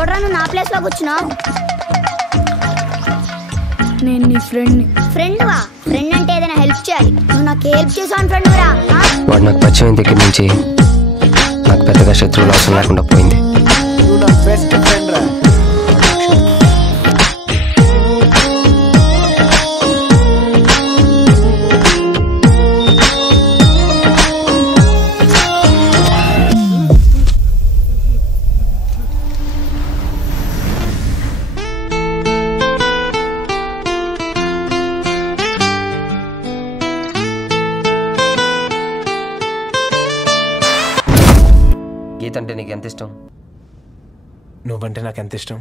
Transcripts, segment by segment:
ఎవడ్రా నువ్వు నా ప్లేస్ లో కూర్చున్నావు? నేను నీ ఫ్రెండ్. ఫ్రెండ్ వా? ఫ్రెండ్ అంటే ఏదైనా హెల్ప్ చేయాలి. నువ్వు నాకు హెల్ప్ చేసావు ఫ్రెండ్ రా. వాడు నాకు పరిచయం దగ్గర నుంచి నాకు పెద్దగా శత్రువులు అవసరం లేకుండా పోయింది. బెస్ట్ ఫ్రెండ్ రా. గీత అంటే నీకు ఎంత ఇష్టం? నువ్వంటే నాకు ఎంత ఇష్టం.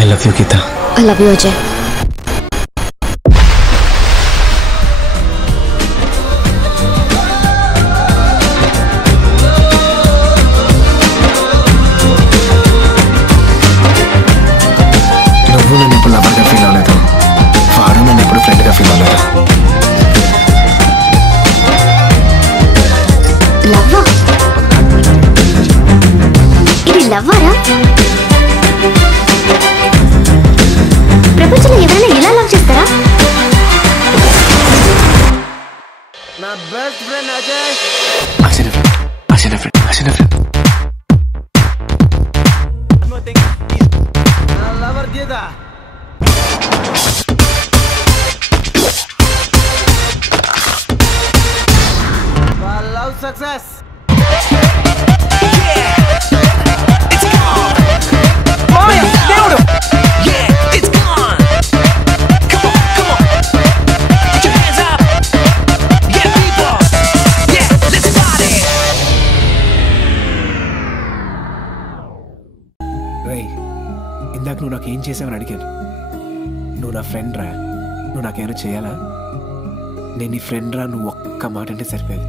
I love you Geeta. I love you Ajay. నువ్వు నన్ను ఇప్పుడు లవర్గా ఫీల్ అవ్వలేదు, వాడు నన్ను ఎప్పుడు ఫ్రెండ్గా ఫీల్ అవ్వలేదు. లవ్వా? ఇది లవ్వారా? ప్రపంచంలో ఎవరైనా ఇలా లవ్ చేస్తారా? నా best friend Ajay. Ajay friend. నా లవర్ గీత. Love success. ఇందాక నువ్వు నాకు ఏం చేసావని అడిగాను. నువ్వు నా ఫ్రెండ్ రా, నువ్వు నాకేమైనా చేయాలా? నేను నీ ఫ్రెండ్ రా, నువ్వు ఒక్క మాట అంటే సరిపోయేది.